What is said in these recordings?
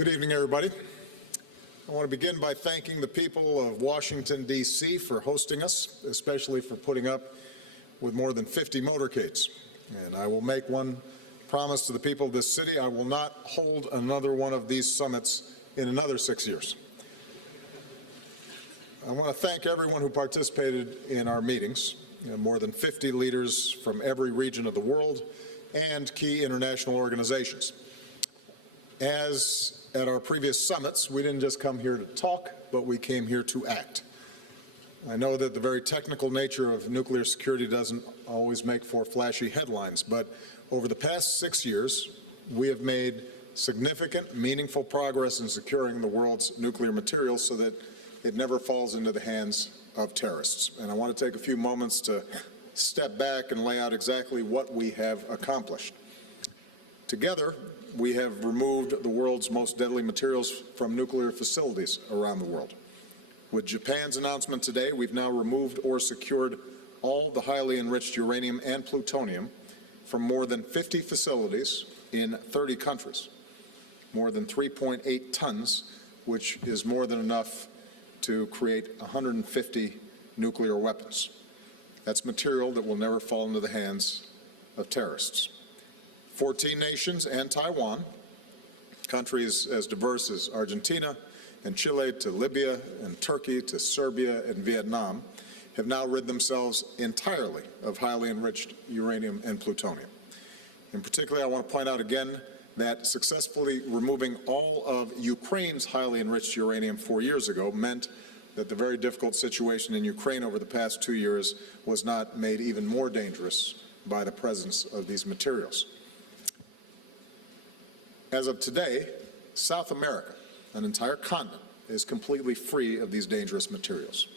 Good evening, everybody. I want to begin by thanking the people of Washington, D.C. for hosting us, especially for putting up with more than 50 motorcades. And I will make one promise to the people of this city: I will not hold another one of these summits in another 6 years. I want to thank everyone who participated in our meetings, more than 50 leaders from every region of the world and key international organizations. As at our previous summits, we didn't just come here to talk, but we came here to act. I know that the very technical nature of nuclear security doesn't always make for flashy headlines, but over the past 6 years, we have made significant, meaningful progress in securing the world's nuclear materials so that it never falls into the hands of terrorists. And I want to take a few moments to step back and lay out exactly what we have accomplished. Together, we have removed the world's most deadly materials from nuclear facilities around the world. With Japan's announcement today, we've now removed or secured all the highly enriched uranium and plutonium from more than 50 facilities in 30 countries, more than 3.8 tons, which is more than enough to create 150 nuclear weapons. That's material that will never fall into the hands of terrorists. 14 nations and Taiwan, countries as diverse as Argentina and Chile to Libya and Turkey to Serbia and Vietnam, have now rid themselves entirely of highly enriched uranium and plutonium. In particular, I want to point out again that successfully removing all of Ukraine's highly enriched uranium 4 years ago meant that the very difficult situation in Ukraine over the past 2 years was not made even more dangerous by the presence of these materials. As of today, South America, an entire continent, is completely free of these dangerous materials.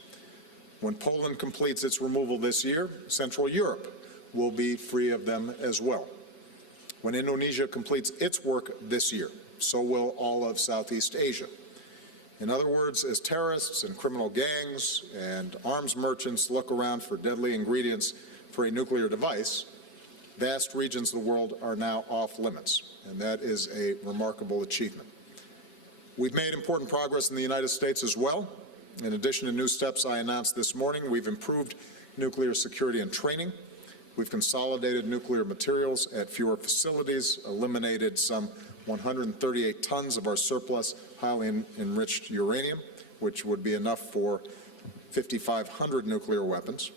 When Poland completes its removal this year, Central Europe will be free of them as well. When Indonesia completes its work this year, so will all of Southeast Asia. In other words, as terrorists and criminal gangs and arms merchants look around for deadly ingredients for a nuclear device, vast regions of the world are now off limits, and that is a remarkable achievement. We've made important progress in the United States as well. In addition to new steps I announced this morning, we've improved nuclear security and training. We've consolidated nuclear materials at fewer facilities, eliminated some 138 tons of our surplus highly enriched uranium, which would be enough for 5,500 nuclear weapons.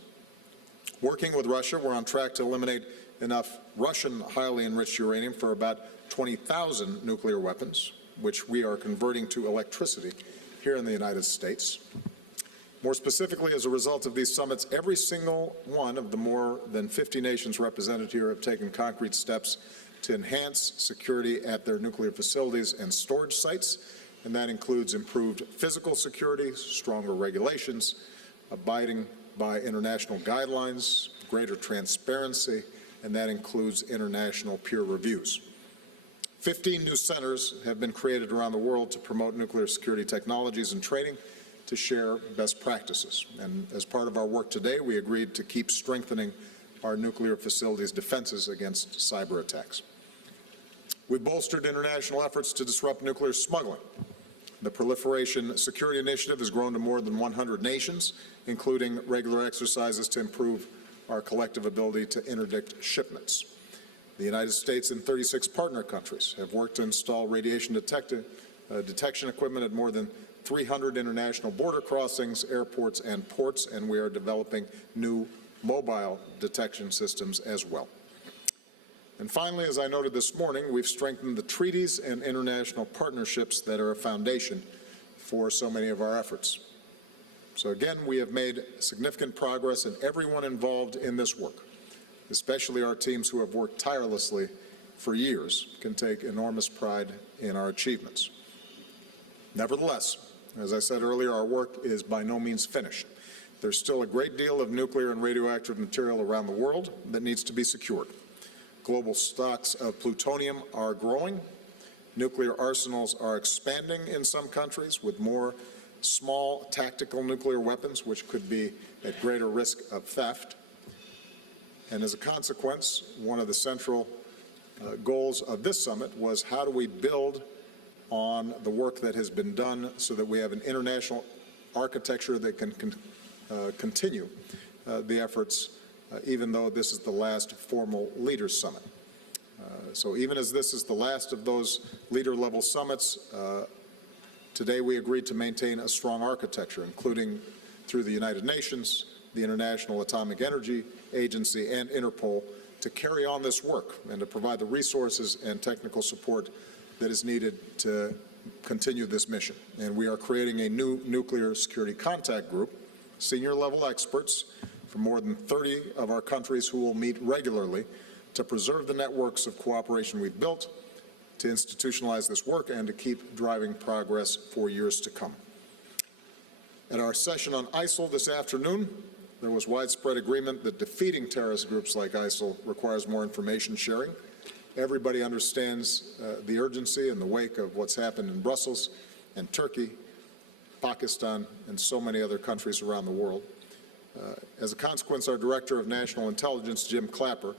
Working with Russia, we're on track to eliminate enough Russian highly enriched uranium for about 20,000 nuclear weapons, which we are converting to electricity here in the United States. More specifically, as a result of these summits, every single one of the more than 50 nations represented here have taken concrete steps to enhance security at their nuclear facilities and storage sites, and that includes improved physical security, stronger regulations, abiding by international guidelines, greater transparency, and that includes international peer reviews. 15 new centers have been created around the world to promote nuclear security technologies and training to share best practices. And as part of our work today, we agreed to keep strengthening our nuclear facilities' defenses against cyber attacks. We've bolstered international efforts to disrupt nuclear smuggling. The Proliferation Security Initiative has grown to more than 100 nations, including regular exercises to improve our collective ability to interdict shipments. The United States and 36 partner countries have worked to install radiation detection equipment at more than 300 international border crossings, airports, and ports, and we are developing new mobile detection systems as well. And finally, as I noted this morning, we've strengthened the treaties and international partnerships that are a foundation for so many of our efforts. So again, we have made significant progress, and everyone involved in this work, especially our teams who have worked tirelessly for years, can take enormous pride in our achievements. Nevertheless, as I said earlier, our work is by no means finished. There's still a great deal of nuclear and radioactive material around the world that needs to be secured. Global stocks of plutonium are growing. Nuclear arsenals are expanding in some countries with more small tactical nuclear weapons, which could be at greater risk of theft. And as a consequence, one of the central goals of this summit was how do we build on the work that has been done so that we have an international architecture that can continue the efforts, even though this is the last formal Leaders Summit. So even as this is the last of those leader-level summits, today we agreed to maintain a strong architecture, including through the United Nations, the International Atomic Energy Agency, and Interpol, to carry on this work and to provide the resources and technical support that is needed to continue this mission. And we are creating a new nuclear security contact group, senior-level experts from more than 30 of our countries who will meet regularly to preserve the networks of cooperation we've built, to institutionalize this work, and to keep driving progress for years to come. At our session on ISIL this afternoon, there was widespread agreement that defeating terrorist groups like ISIL requires more information sharing. Everybody understands the urgency in the wake of what's happened in Brussels and Turkey, Pakistan, and so many other countries around the world. As a consequence, our Director of National Intelligence, Jim Clapper,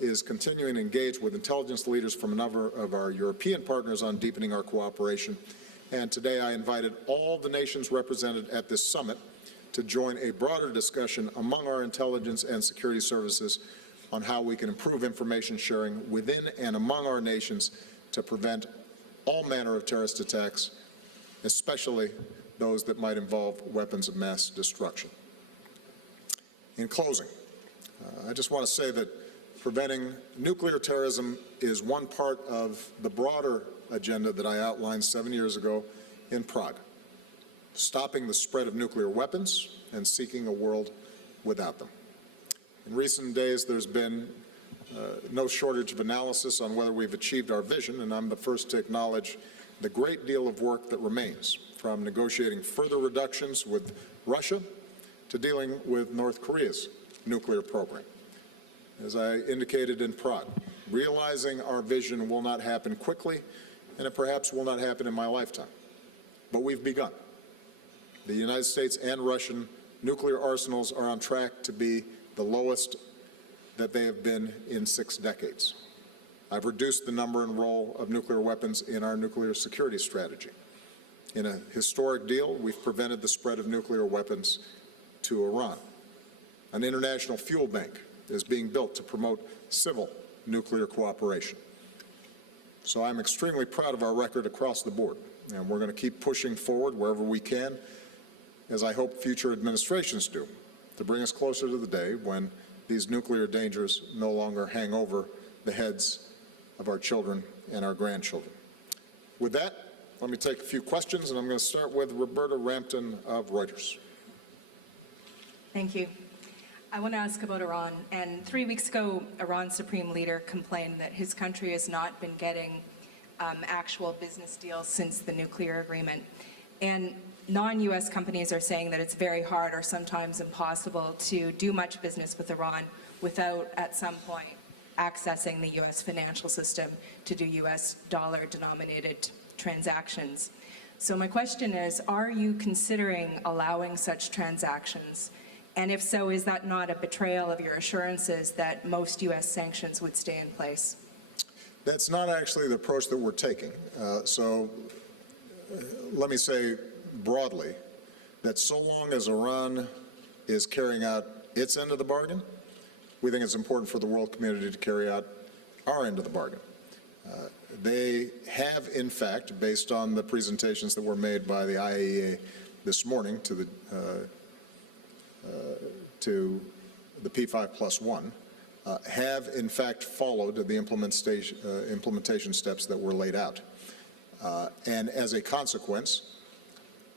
is continuing to engage with intelligence leaders from a number of our European partners on deepening our cooperation. And today I invited all the nations represented at this summit to join a broader discussion among our intelligence and security services on how we can improve information sharing within and among our nations to prevent all manner of terrorist attacks, especially those that might involve weapons of mass destruction. In closing, I just want to say that preventing nuclear terrorism is one part of the broader agenda that I outlined 7 years ago in Prague, stopping the spread of nuclear weapons and seeking a world without them. In recent days, there's been no shortage of analysis on whether we've achieved our vision, and I'm the first to acknowledge the great deal of work that remains, from negotiating further reductions with Russia to dealing with North Korea's nuclear program. As I indicated in Prague, realizing our vision will not happen quickly, and it perhaps will not happen in my lifetime. But we've begun. The United States and Russian nuclear arsenals are on track to be the lowest that they have been in 6 decades. I've reduced the number and role of nuclear weapons in our nuclear security strategy. In a historic deal, we've prevented the spread of nuclear weapons to Iran. An international fuel bank is being built to promote civil nuclear cooperation. So I'm extremely proud of our record across the board, and we're going to keep pushing forward wherever we can, as I hope future administrations do, to bring us closer to the day when these nuclear dangers no longer hang over the heads of our children and our grandchildren. With that, let me take a few questions, and I'm going to start with Roberta Rampton of Reuters. Thank you. I want to ask about Iran. And 3 weeks ago, Iran's supreme leader complained that his country has not been getting actual business deals since the nuclear agreement. And non-U.S. companies are saying that it's very hard or sometimes impossible to do much business with Iran without, at some point, accessing the U.S. financial system to do U.S. dollar-denominated transactions. So my question is, are you considering allowing such transactions? And if so, is that not a betrayal of your assurances that most U.S. sanctions would stay in place? That's not actually the approach that we're taking. Let me say broadly that so long as Iran is carrying out its end of the bargain, we think it's important for the world community to carry out our end of the bargain. They have, in fact, based on the presentations that were made by the IAEA this morning to the P5+1, have in fact followed the implementation steps that were laid out. And as a consequence,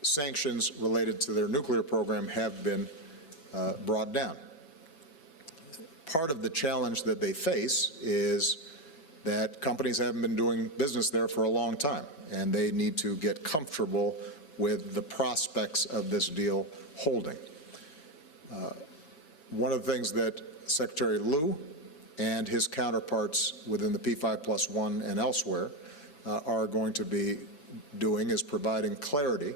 sanctions related to their nuclear program have been brought down. Part of the challenge that they face is that companies haven't been doing business there for a long time, and they need to get comfortable with the prospects of this deal holding. One of the things that Secretary Liu and his counterparts within the P5+1 and elsewhere are going to be doing is providing clarity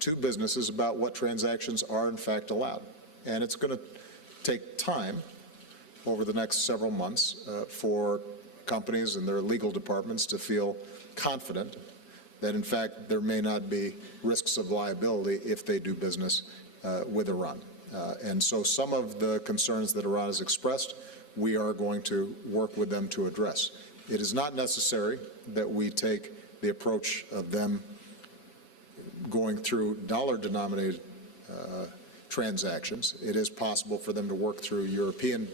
to businesses about what transactions are in fact allowed. And it's going to take time over the next several months for companies and their legal departments to feel confident that in fact there may not be risks of liability if they do business with Iran. And so some of the concerns that Iran has expressed, we are going to work with them to address. It is not necessary that we take the approach of them going through dollar-denominated transactions. It is possible for them to work through European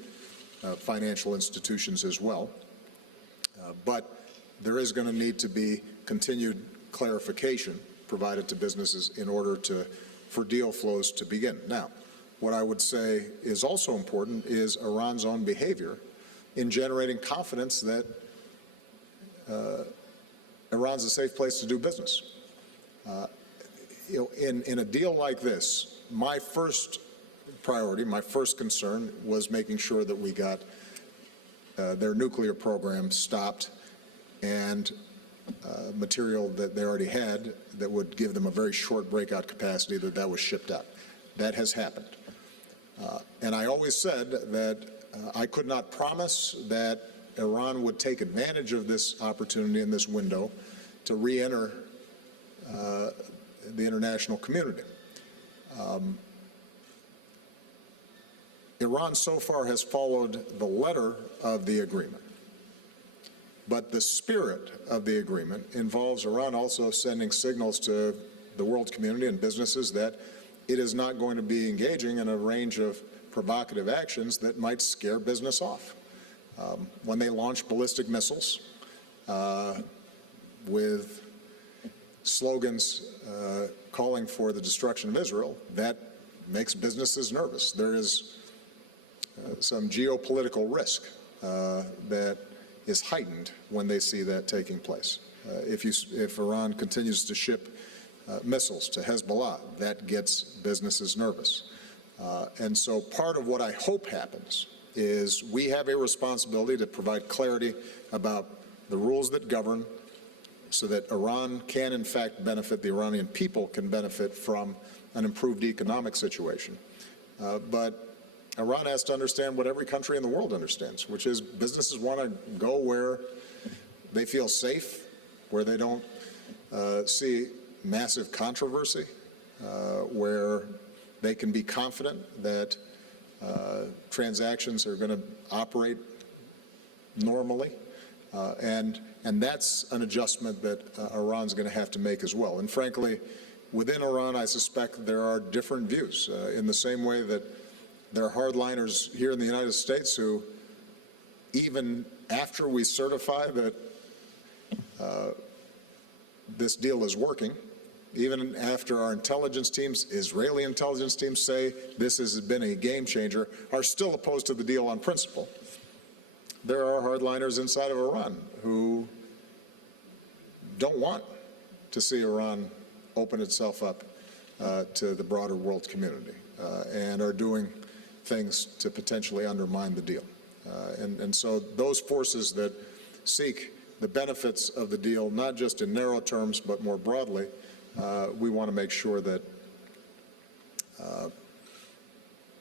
financial institutions as well. But there is going to need to be continued clarification provided to businesses in order for deal flows to begin. Now, what I would say is also important is Iran's own behavior in generating confidence that Iran's a safe place to do business. In a deal like this, my first priority, my first concern was making sure that we got their nuclear program stopped and material that they already had that would give them a very short breakout capacity, that was shipped out. That has happened. And I always said that I could not promise that Iran would take advantage of this opportunity in this window to re-enter the international community. Iran so far has followed the letter of the agreement, but the spirit of the agreement involves Iran also sending signals to the world community and businesses that it is not going to be engaging in a range of provocative actions that might scare business off. When they launch ballistic missiles with slogans calling for the destruction of Israel, that makes businesses nervous. There is some geopolitical risk that is heightened when they see that taking place. If Iran continues to ship missiles to Hezbollah, that gets businesses nervous. And so part of what I hope happens is we have a responsibility to provide clarity about the rules that govern so that Iran can in fact benefit, the Iranian people can benefit from an improved economic situation. But Iran has to understand what every country in the world understands, which is businesses want to go where they feel safe, where they don't see massive controversy, where they can be confident that transactions are going to operate normally. And that's an adjustment that Iran's going to have to make as well. And frankly, within Iran, I suspect there are different views, in the same way that there are hardliners here in the United States who, even after we certify that this deal is working, even after our intelligence teams, Israeli intelligence teams say this has been a game changer, are still opposed to the deal on principle. There are hardliners inside of Iran who don't want to see Iran open itself up to the broader world community and are doing things to potentially undermine the deal. And so those forces that seek the benefits of the deal, not just in narrow terms, but more broadly, we want to make sure that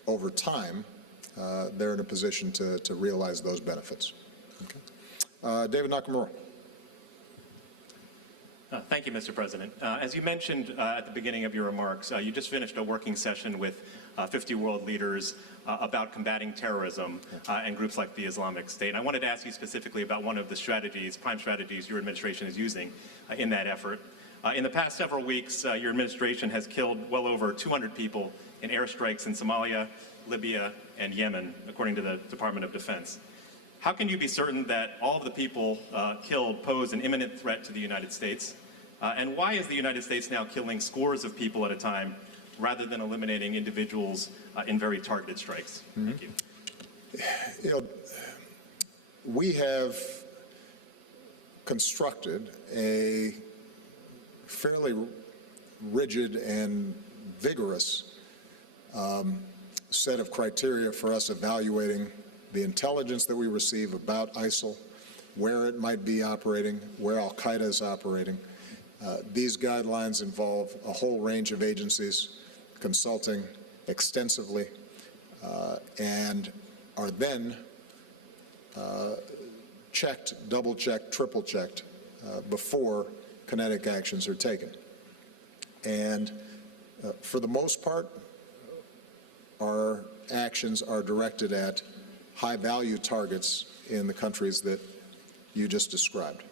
over time, they're in a position to realize those benefits. Okay. David Nakamura. Thank you, Mr. President. As you mentioned at the beginning of your remarks, you just finished a working session with 50 world leaders about combating terrorism and groups like the Islamic State. And I wanted to ask you specifically about one of the strategies, prime strategies your administration is using in that effort. In the past several weeks, your administration has killed well over 200 people in airstrikes in Somalia, Libya, and Yemen, according to the Department of Defense. How can you be certain that all of the people killed pose an imminent threat to the United States? And why is the United States now killing scores of people at a time rather than eliminating individuals in very targeted strikes? Thank you. You know, we have constructed a fairly rigid and vigorous set of criteria for us evaluating the intelligence that we receive about ISIL, where it might be operating, where al-Qaeda is operating. These guidelines involve a whole range of agencies consulting extensively and are then checked, double-checked, triple-checked before kinetic actions are taken. And for the most part, our actions are directed at high-value targets in the countries that you just described,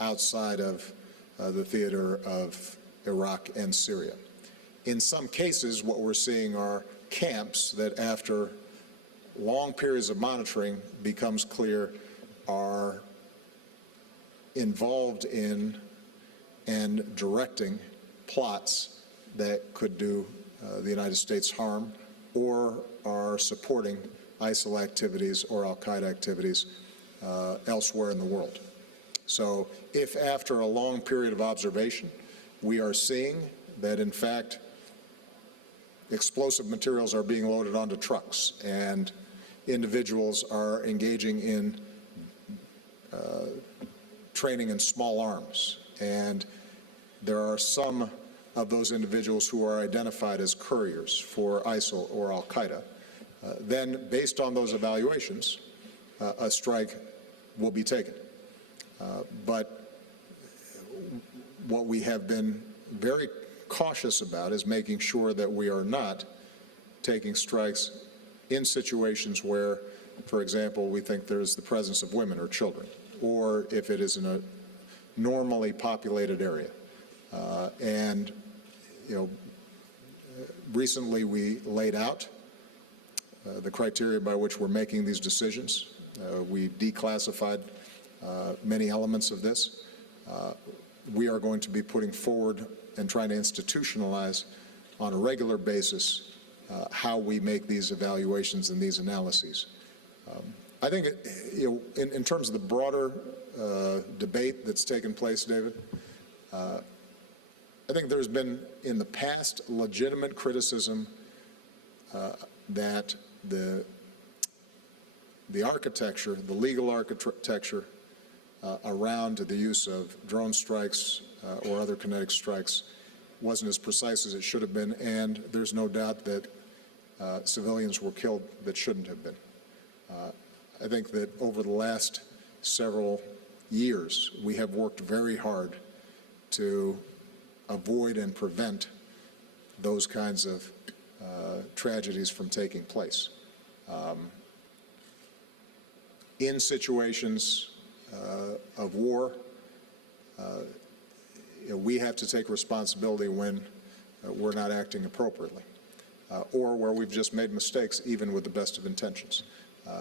outside of the theater of Iraq and Syria. In some cases, what we're seeing are camps that, after long periods of monitoring, becomes clear are involved in and directing plots that could do the United States harm, or are supporting ISIL activities or al-Qaeda activities elsewhere in the world. So if after a long period of observation we are seeing that, in fact, explosive materials are being loaded onto trucks and individuals are engaging in training in small arms, and there are some of those individuals who are identified as couriers for ISIL or al-Qaeda, then based on those evaluations, a strike will be taken. But what we have been very cautious about is making sure that we are not taking strikes in situations where, for example, we think there's the presence of women or children, or if it is in a normally populated area. And, you know, recently we laid out the criteria by which we're making these decisions. We declassified many elements of this. We are going to be putting forward and trying to institutionalize on a regular basis how we make these evaluations and these analyses. I think, you know, in terms of the broader debate that's taken place, David, I think there's been in the past legitimate criticism that the architecture, the legal architecture around the use of drone strikes or other kinetic strikes wasn't as precise as it should have been, and there's no doubt that civilians were killed that shouldn't have been. I think that over the last several years, we have worked very hard to avoid and prevent those kinds of tragedies from taking place. In situations of war, you know, we have to take responsibility when we're not acting appropriately, or where we've just made mistakes, even with the best of intentions.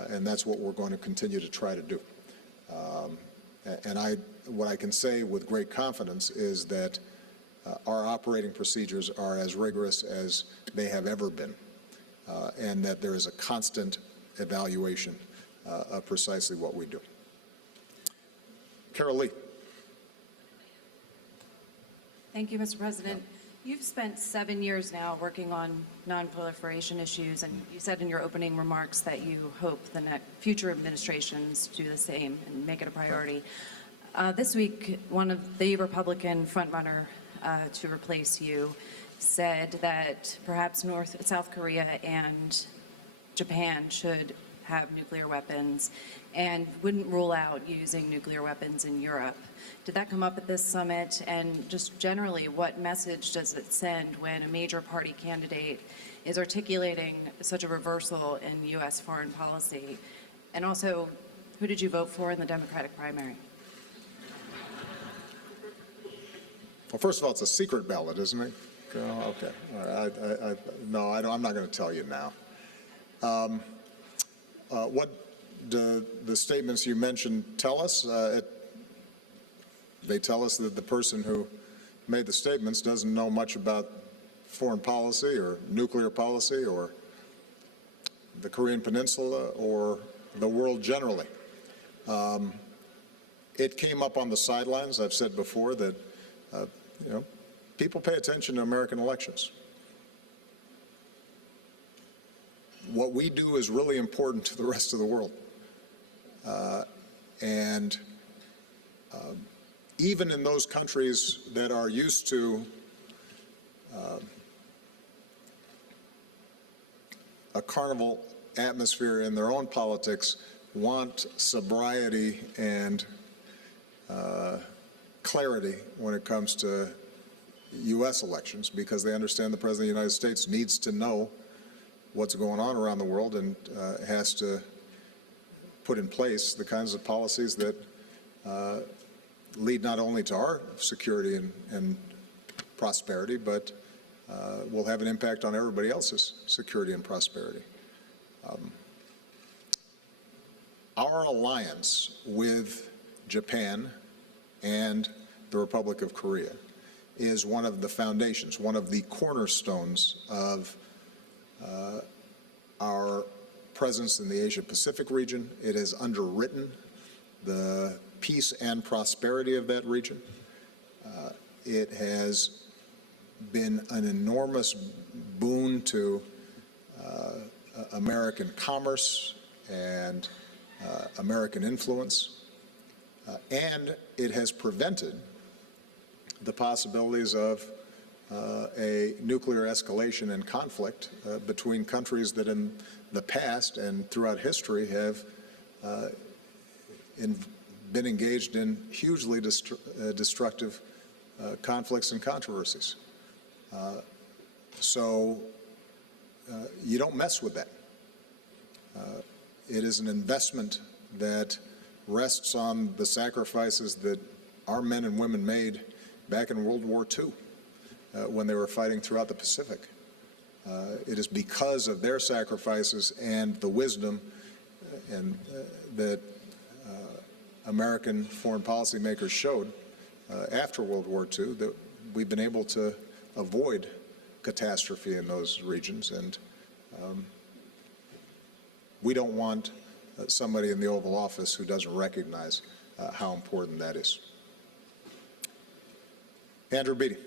And that's what we're going to continue to try to do. And what I can say with great confidence is that our operating procedures are as rigorous as they have ever been, and that there is a constant evaluation of precisely what we do. Carol Lee. Thank you, Mr. President. You've spent 7 years now working on nonproliferation issues, and you said in your opening remarks that you hope the future administrations do the same and make it a priority. This week, one of the Republican frontrunner to replace you said that perhaps South Korea and Japan should have nuclear weapons and wouldn't rule out using nuclear weapons in Europe. Did that come up at this summit? And just generally, what message does it send when a major party candidate is articulating such a reversal in U.S. foreign policy? And also, who did you vote for in the Democratic primary? Well, first of all, it's a secret ballot, isn't it? Okay. All right. No, I'm not going to tell you now. What do the statements you mentioned tell us? They tell us that the person who made the statements doesn't know much about foreign policy or nuclear policy or the Korean Peninsula or the world generally. It came up on the sidelines. I've said before that you know, people pay attention to American elections. What we do is really important to the rest of the world. And even in those countries that are used to a carnival atmosphere in their own politics, want sobriety and clarity when it comes to U.S. elections, because they understand the President of the United States needs to know what's going on around the world and has to put in place the kinds of policies that lead not only to our security and prosperity, but will have an impact on everybody else's security and prosperity. Our alliance with Japan and the Republic of Korea is one of the foundations, one of the cornerstones of our presence in the Asia-Pacific region. It has underwritten the peace and prosperity of that region. It has been an enormous boon to American commerce and American influence, and it has prevented the possibilities of a nuclear escalation and conflict between countries that in the past and throughout history have been engaged in hugely destructive conflicts and controversies. So you don't mess with that. It is an investment that rests on the sacrifices that our men and women made back in World War II when they were fighting throughout the Pacific. It is because of their sacrifices and the wisdom that American foreign policy makers showed after World War II that we've been able to avoid catastrophe in those regions. And we don't want somebody in the Oval Office who doesn't recognize how important that is. Andrew Beattie.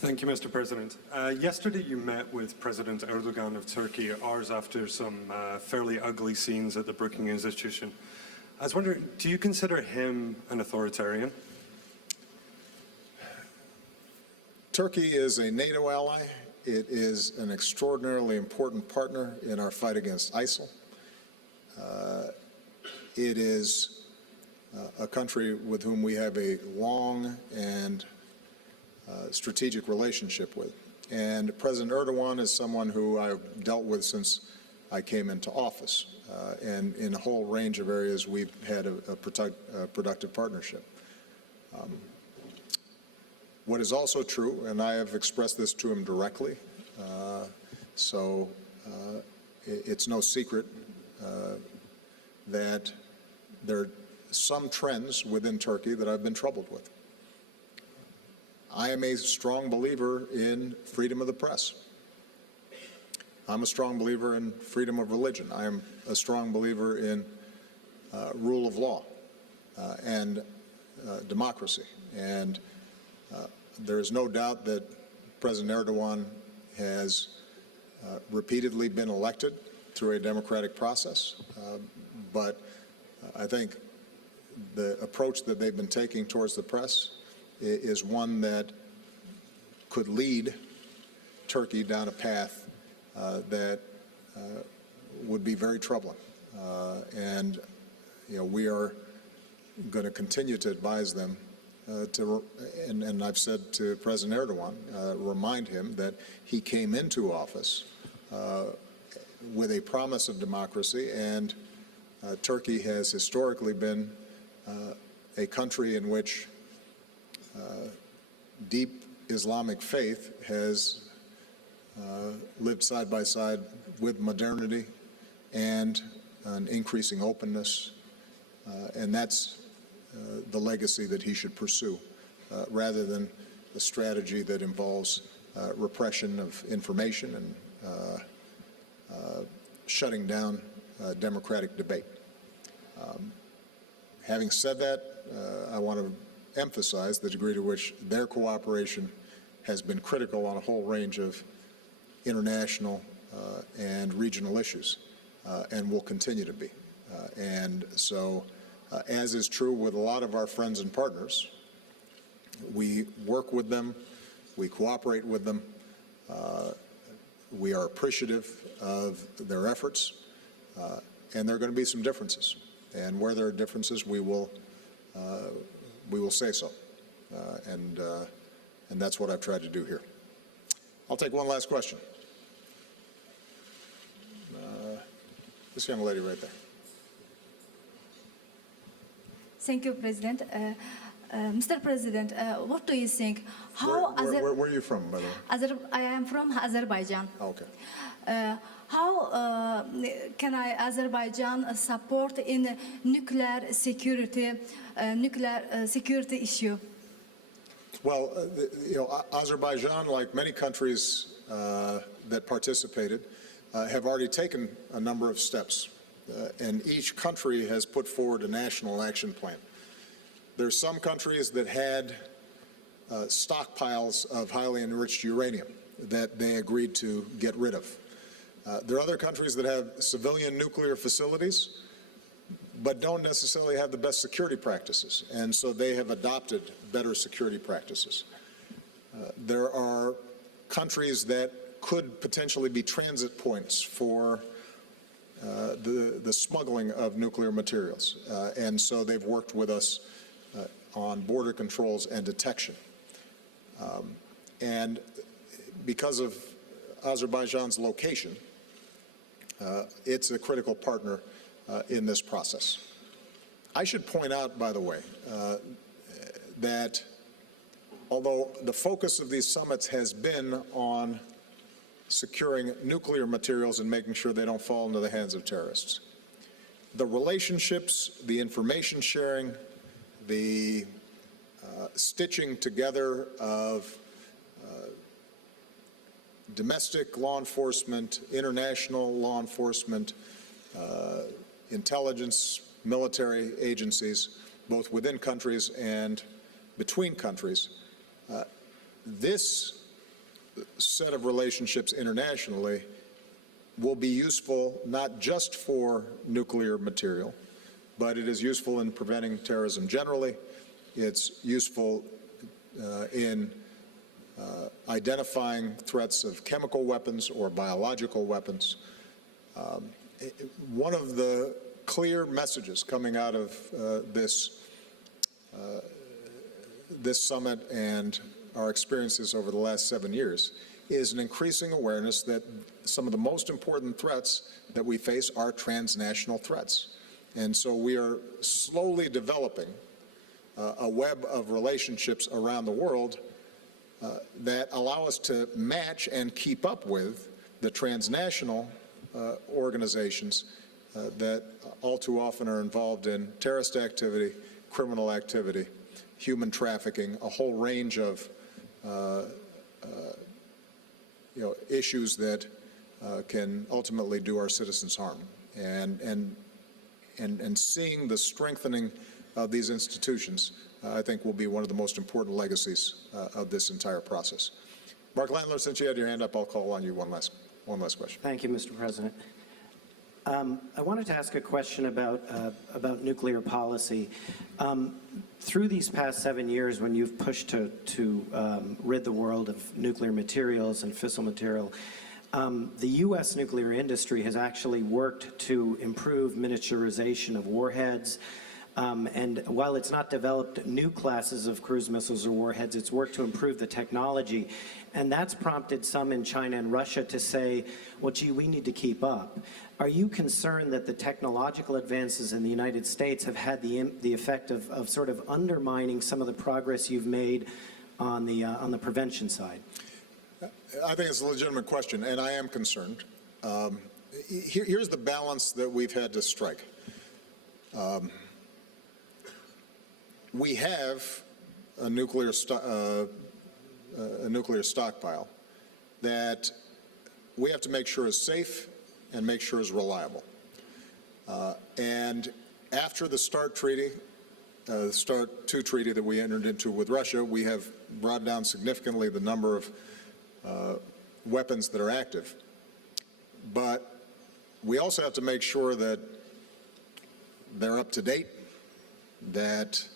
Thank you, Mr. President. Yesterday you met with President Erdogan of Turkey hours after some fairly ugly scenes at the Brookings Institution. I was wondering, do you consider him an authoritarian? Turkey is a NATO ally. It is an extraordinarily important partner in our fight against ISIL. It is a country with whom we have a long and strategic relationship with. And President Erdogan is someone who I've dealt with since I came into office. And in a whole range of areas, we've had a productive partnership. What is also true, and I have expressed this to him directly, so it's no secret that there are some trends within Turkey that I've been troubled with. I am a strong believer in freedom of the press. I'm a strong believer in freedom of religion. I am a strong believer in rule of law and democracy. And there is no doubt that President Erdogan has repeatedly been elected through a democratic process. But I think the approach that they've been taking towards the press is one that could lead Turkey down a path that would be very troubling. And we are going to continue to advise them and I've said to President Erdogan, remind him that he came into office with a promise of democracy, and Turkey has historically been a country in which deep Islamic faith has lived side by side with modernity and an increasing openness, and that's the legacy that he should pursue, rather than the strategy that involves repression of information and shutting down democratic debate. Having said that, I want to emphasize the degree to which their cooperation has been critical on a whole range of international and regional issues, and will continue to be. And so, as is true with a lot of our friends and partners, we work with them, we cooperate with them, we are appreciative of their efforts, and there are going to be some differences. And where there are differences, we will we will say so. And that's what I've tried to do here. I'll take one last question. This young lady right there. Thank you, President. Mr. President, what do you think? Where are you from, by the way? I am from Azerbaijan. Okay. How can Azerbaijan support in nuclear security issue? Well, Azerbaijan, like many countries that participated, have already taken a number of steps, and each country has put forward a national action plan. There's some countries that had stockpiles of highly enriched uranium that they agreed to get rid of. There are other countries that have civilian nuclear facilities, but don't necessarily have the best security practices, and so they have adopted better security practices. There are countries that could potentially be transit points for the smuggling of nuclear materials, and so they've worked with us on border controls and detection. And because of Azerbaijan's location, it's a critical partner in this process. I should point out, by the way, that although the focus of these summits has been on securing nuclear materials and making sure they don't fall into the hands of terrorists, the relationships, the information sharing, the stitching together of domestic law enforcement, international law enforcement, intelligence, military agencies, both within countries and between countries. This set of relationships internationally will be useful not just for nuclear material, but it is useful in preventing terrorism generally. It's useful in identifying threats of chemical weapons or biological weapons. One of the clear messages coming out of this summit and our experiences over the last 7 years is an increasing awareness that some of the most important threats that we face are transnational threats. And so we are slowly developing a web of relationships around the world that allow us to match and keep up with the transnational organizations that all too often are involved in terrorist activity, criminal activity, human trafficking, a whole range of issues that can ultimately do our citizens harm. And seeing the strengthening of these institutions, I think, will be one of the most important legacies of this entire process. Mark Landler, since you had your hand up, I'll call on you one last question. Thank you, Mr. President. I wanted to ask a question about nuclear policy. Through these past 7 years, when you've pushed to rid the world of nuclear materials and fissile material, the U.S. nuclear industry has actually worked to improve miniaturization of warheads. And while it's not developed new classes of cruise missiles or warheads, it's worked to improve the technology. And that's prompted some in China and Russia to say, well, gee, we need to keep up. Are you concerned that the technological advances in the United States have had the effect of sort of undermining some of the progress you've made on the prevention side? I think it's a legitimate question, and I am concerned. Here's the balance that we've had to strike. We have a nuclear stockpile that we have to make sure is safe and make sure is reliable. And after the START treaty, the START 2 treaty that we entered into with Russia, we have brought down significantly the number of weapons that are active. But we also have to make sure that they're up to date, that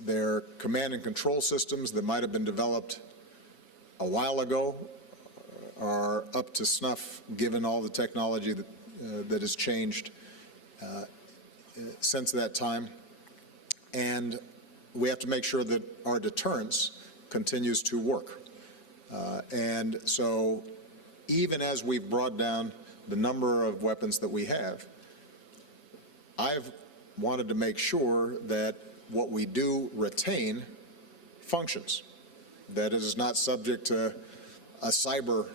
their command and control systems that might have been developed a while ago are up to snuff, given all the technology that has changed since that time. and we have to make sure that our deterrence continues to work. And so even as we've brought down the number of weapons that we have, I've wanted to make sure that what we do retain functions, that it is not subject to a cyber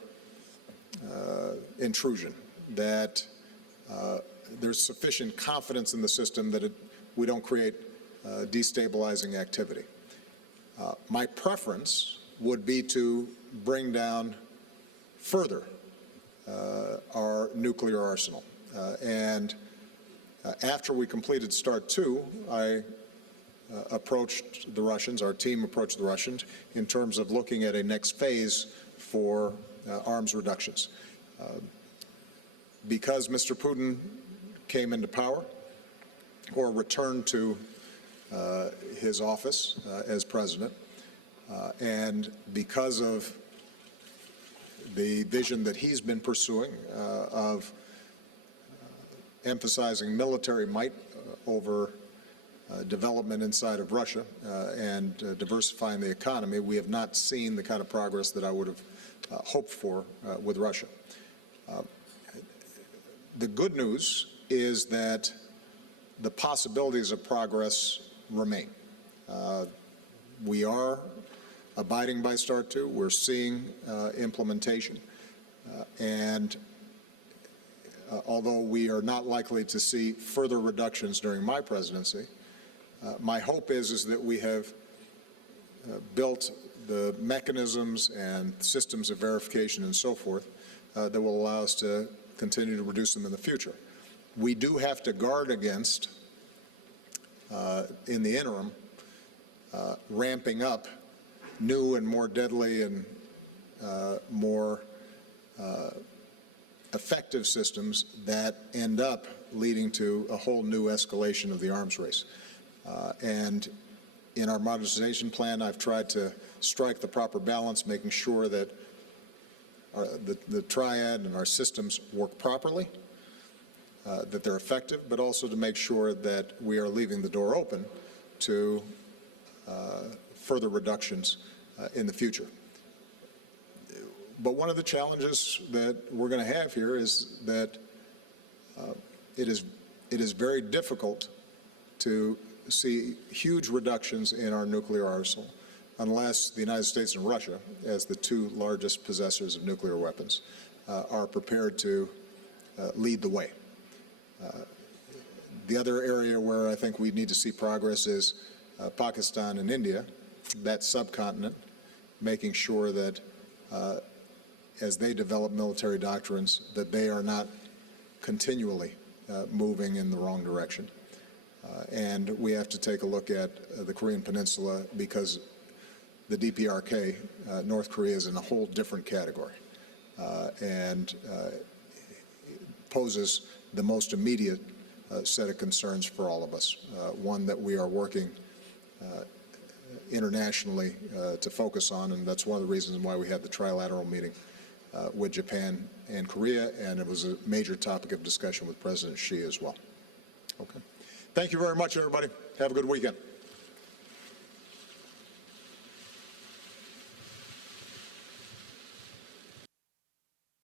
intrusion, that there's sufficient confidence in the system that we don't create destabilizing activity. My preference would be to bring down further our nuclear arsenal. And after we completed START 2, I approached the Russians, our team approached the Russians, in terms of looking at a next phase for arms reductions. Because Mr. Putin came into power or returned to his office as president, and because of the vision that he's been pursuing of emphasizing military might over development inside of Russia and diversifying the economy, we have not seen the kind of progress that I would have hoped for with Russia. The good news is that the possibilities of progress remain. We are abiding by START 2. We're seeing implementation. And although we are not likely to see further reductions during my presidency, my hope is that we have built the mechanisms and systems of verification and so forth that will allow us to continue to reduce them in the future. We do have to guard against, in the interim, ramping up new and more deadly and more effective systems that end up leading to a whole new escalation of the arms race. And in our modernization plan, I've tried to strike the proper balance, making sure that the triad and our systems work properly, that they're effective, but also to make sure that we are leaving the door open to further reductions in the future. But one of the challenges that we're going to have here is that it is very difficult to see huge reductions in our nuclear arsenal unless the United States and Russia, as the two largest possessors of nuclear weapons, are prepared to lead the way. The other area where I think we need to see progress is Pakistan and India, that subcontinent, making sure that as they develop military doctrines, that they are not continually moving in the wrong direction. And we have to take a look at the Korean Peninsula because the DPRK, North Korea, is in a whole different category and poses the most immediate set of concerns for all of us, one that we are working internationally to focus on, and that's one of the reasons why we had the trilateral meeting with Japan and Korea, and it was a major topic of discussion with President Xi as well. Okay. Thank you very much, everybody. Have a good weekend.